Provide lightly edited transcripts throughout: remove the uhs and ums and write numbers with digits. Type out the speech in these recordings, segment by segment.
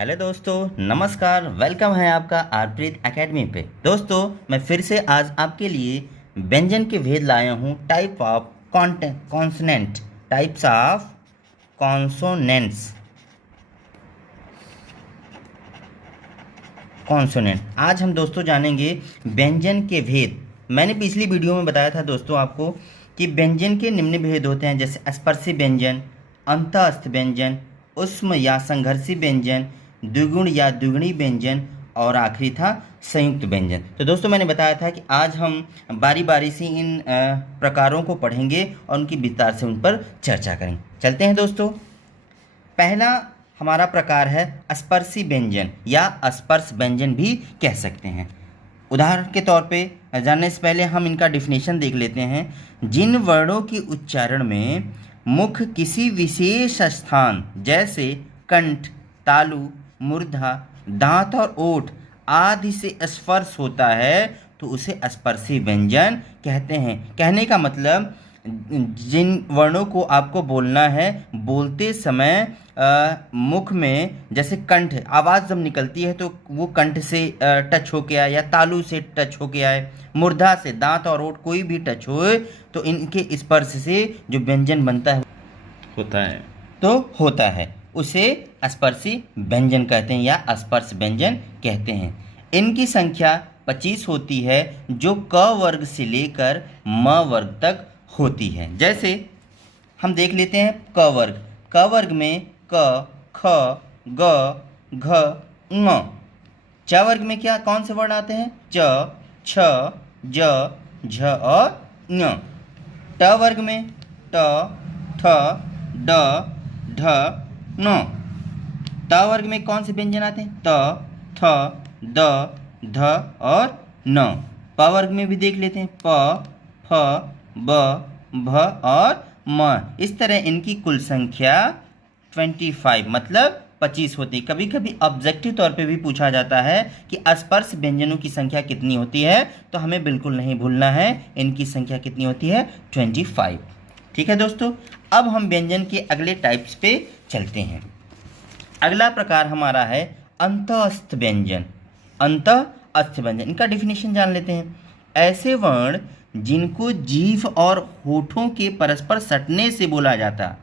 Hello दोस्तों, नमस्कार। Welcome है आपका आरप्रीत एकेडमी पे। दोस्तों, मैं फिर से आज आपके लिए व्यंजन के भेद लाया हूँ। Type of consonant, types of consonants, consonant. आज हम दोस्तों जानेंगे व्यंजन के भेद। मैंने पिछली वीडियो में बताया था दोस्तों आपको कि व्यंजन के निम्न भेद होते हैं, जैसे स्पर्शी व्यंजन, अंतःस्थ व्यंजन, उष्म या संघर्षी व्यंजन, द्विगुण या द्विगुणी व्यंजन और आखिरी था संयुक्त व्यंजन। तो दोस्तों मैंने बताया था कि आज हम बारी बारी से इन प्रकारों को पढ़ेंगे और उनकी विस्तार से उन पर चर्चा करेंगे। चलते हैं दोस्तों। पहला हमारा प्रकार है स्पर्शी व्यंजन या स्पर्श व्यंजन भी कह सकते हैं। उदाहरण के तौर पे जानने से पहले हम इनका डिफिनेशन देख लेते हैं। जिन वर्णों के उच्चारण में मुख किसी विशेष स्थान जैसे कंठ, तालु, मूर्धा, दांत और ओठ आदि से स्पर्श होता है तो उसे स्पर्शी व्यंजन कहते हैं। कहने का मतलब, जिन वर्णों को आपको बोलना है, बोलते समय मुख में जैसे कंठ, आवाज़ जब निकलती है तो वो कंठ से टच होके आए या तालु से टच होके आए, मूर्धा से, दांत और ओठ कोई भी टच हो तो इनके स्पर्श से जो व्यंजन बनता है होता है उसे स्पर्शी व्यंजन कहते हैं या स्पर्श व्यंजन कहते हैं। इनकी संख्या 25 होती है जो क वर्ग से लेकर म वर्ग तक होती है। जैसे हम देख लेते हैं क वर्ग। क वर्ग में क, ख, ग, घ, ङ। च वर्ग में क्या कौन से वर्ण आते हैं? च, छ, ज, झ और ञ। ट वर्ग में ट, ठ, ड, ढ, ण। त वर्ग में कौन से व्यंजन आते हैं? त, थ, द, ध और न। प वर्ग में भी देख लेते हैं प, फ, ब, भ और म। इस तरह इनकी कुल संख्या 25 मतलब 25 होती है। कभी कभी ऑब्जेक्टिव तौर पे भी पूछा जाता है कि स्पर्श व्यंजनों की संख्या कितनी होती है, तो हमें बिल्कुल नहीं भूलना है इनकी संख्या कितनी होती है, 25। ठीक है दोस्तों, अब हम व्यंजन के अगले टाइप्स पे चलते हैं। अगला प्रकार हमारा है अंतःस्थ व्यंजन। अंतःस्थ व्यंजन, इनका डिफिनेशन जान लेते हैं। ऐसे वर्ण जिनको जीभ और होठों के परस्पर सटने से बोला जाता,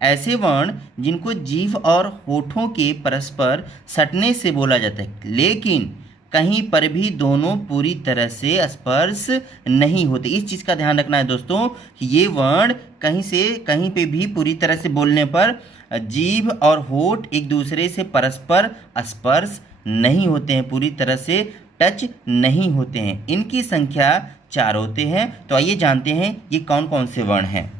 ऐसे वर्ण जिनको जीभ और होठों के परस्पर सटने से बोला जाता है, लेकिन कहीं पर भी दोनों पूरी तरह से स्पर्श नहीं होते। इस चीज़ का ध्यान रखना है दोस्तों कि ये वर्ण कहीं से कहीं पे भी पूरी तरह से बोलने पर जीभ और होठ एक दूसरे से परस्पर स्पर्श नहीं होते हैं, पूरी तरह से टच नहीं होते हैं। इनकी संख्या 4 होते हैं। तो आइए जानते हैं ये कौन कौन से वर्ण हैं।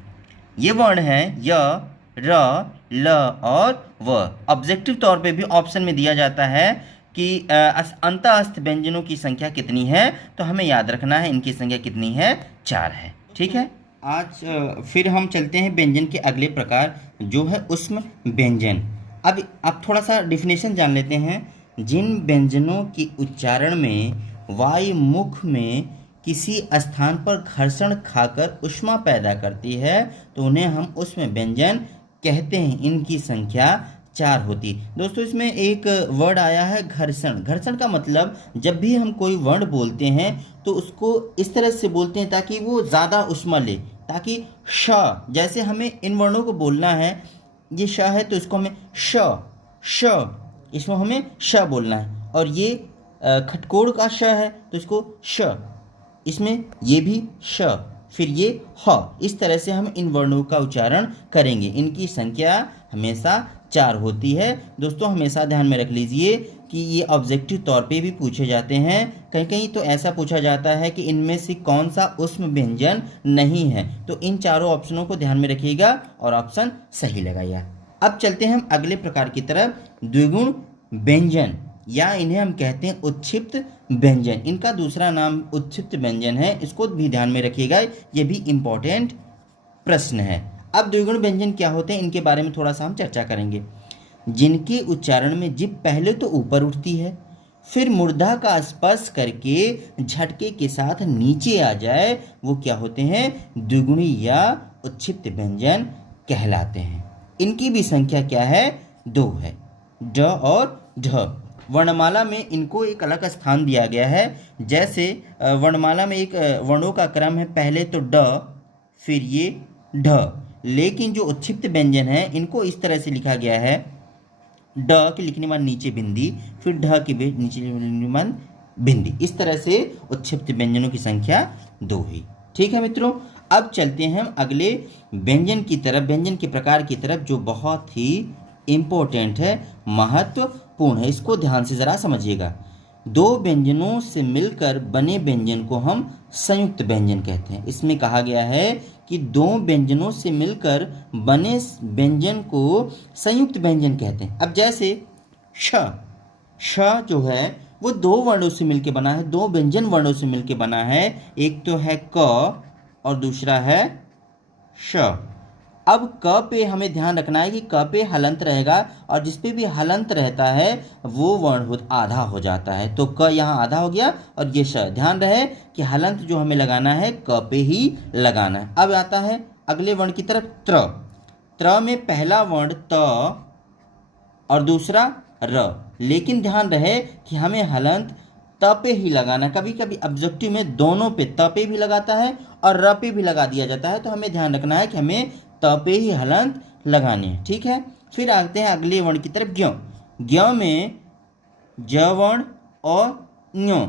ये वर्ण हैं य, र, ल और व। ऑब्जेक्टिव तौर पे भी ऑप्शन में दिया जाता है कि अंतःस्थ व्यंजनों की संख्या कितनी है, तो हमें याद रखना है इनकी संख्या कितनी है, 4 है। ठीक है, आज फिर हम चलते हैं व्यंजन के अगले प्रकार जो है उष्म व्यंजन। अब आप थोड़ा सा डिफिनेशन जान लेते हैं। जिन व्यंजनों के उच्चारण में वायु मुख में किसी स्थान पर घर्षण खाकर ऊष्मा पैदा करती है तो उन्हें हम उष्म व्यंजन कहते हैं। इनकी संख्या 4 होती। दोस्तों, इसमें एक वर्ड आया है घर्षण। घर्षण का मतलब, जब भी हम कोई वर्ण बोलते हैं तो उसको इस तरह से बोलते हैं ताकि वो ज़्यादा ऊष्मा ले, ताकि श, जैसे हमें इन वर्णों को बोलना है, ये श है तो इसको हमें श, इसमें हमें श बोलना है। और ये खटकोड़ का श है तो इसको श, इसमें ये भी श, फिर ये ह। इस तरह से हम इन वर्णों का उच्चारण करेंगे। इनकी संख्या हमेशा 4 होती है। दोस्तों, हमेशा ध्यान में रख लीजिए कि ये ऑब्जेक्टिव तौर पे भी पूछे जाते हैं। कहीं कहीं तो ऐसा पूछा जाता है कि इनमें से कौन सा उष्म व्यंजन नहीं है, तो इन चारों ऑप्शनों को ध्यान में रखिएगा और ऑप्शन सही लगाइए। अब चलते हैं हम अगले प्रकार की तरफ, द्विगुण व्यंजन, या इन्हें हम कहते हैं उत्क्षिप्त व्यंजन। इनका दूसरा नाम उत्क्षिप्त व्यंजन है, इसको भी ध्यान में रखिएगा, ये भी इम्पोर्टेंट प्रश्न है। अब द्विगुण व्यंजन क्या होते हैं, इनके बारे में थोड़ा सा हम चर्चा करेंगे। जिनके उच्चारण में जीभ पहले तो ऊपर उठती है, फिर मूर्धा का स्पर्श करके झटके के साथ नीचे आ जाए, वो क्या होते हैं, द्विगुणी या उत्क्षिप्त व्यंजन कहलाते हैं। इनकी भी संख्या क्या है, 2 है, ड और ढ। वर्णमाला में इनको एक अलग स्थान दिया गया है। जैसे वर्णमाला में एक वर्णों का क्रम है, पहले तो ड, फिर ये ढ। लेकिन जो उच्छिप्त व्यंजन है इनको इस तरह से लिखा गया है, ड के लिखने बाद नीचे बिंदी, फिर ढ के नीचे लिखने बाद बिंदी। इस तरह से उच्छिप्त व्यंजनों की संख्या 2 है। ठीक है मित्रों, अब चलते हैं हम अगले व्यंजन की तरफ, व्यंजन के प्रकार की तरफ, जो बहुत ही इम्पोर्टेंट है, महत्वपूर्ण है। इसको ध्यान से ज़रा समझिएगा। दो व्यंजनों से मिलकर बने व्यंजन को हम संयुक्त व्यंजन कहते हैं। इसमें कहा गया है कि दो व्यंजनों से मिलकर बने व्यंजन को संयुक्त व्यंजन कहते हैं। अब जैसे श जो है वो दो वर्णों से मिलकर बना है, दो व्यंजन वर्णों से मिलकर बना है। एक तो है क और दूसरा है श। अब क पे हमें ध्यान रखना है कि क पे हलंत रहेगा, और जिस पे भी हलंत रहता है वो वर्ण आधा हो जाता है। तो क यहाँ आधा हो गया और ये श। ध्यान रहे कि हलंत जो हमें लगाना है क पे ही लगाना है। अब आता है अगले वर्ण की तरफ, त्र। त्र में पहला वर्ण त और दूसरा र, लेकिन ध्यान रहे कि हमें हलंत त पे ही लगाना। कभी कभी ऑब्जेक्टिव में दोनों पे, त पे भी लगाता है और र पे भी लगा दिया जाता है, तो हमें ध्यान रखना है कि हमें त पे ही हलंत लगाने हैं। ठीक है, फिर आते हैं अगले वर्ण की तरफ, ज्ञ। ज्ञ में ज वर्ण और ञ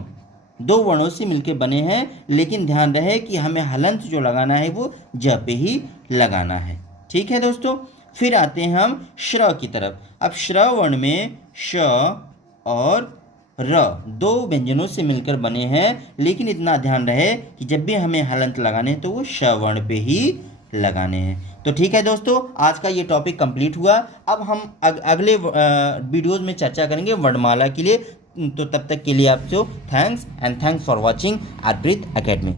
दो वर्णों से मिलकर बने हैं, लेकिन ध्यान रहे कि हमें हलंत जो लगाना है वो ज पे ही लगाना है। ठीक है दोस्तों, फिर आते हैं हम श्र की तरफ। अब श्र वर्ण में श और र दो व्यंजनों से मिलकर बने हैं, लेकिन इतना ध्यान रहे कि जब भी हमें हलंत लगाने हैं तो वो श वर्ण पे ही लगाने हैं। तो ठीक है दोस्तों, आज का ये टॉपिक कंप्लीट हुआ। अब हम अगले वीडियोज़ में चर्चा करेंगे वर्णमाला के लिए। तो तब तक के लिए आपसे थैंक्स फॉर वॉचिंग आर्पित एकेडमी।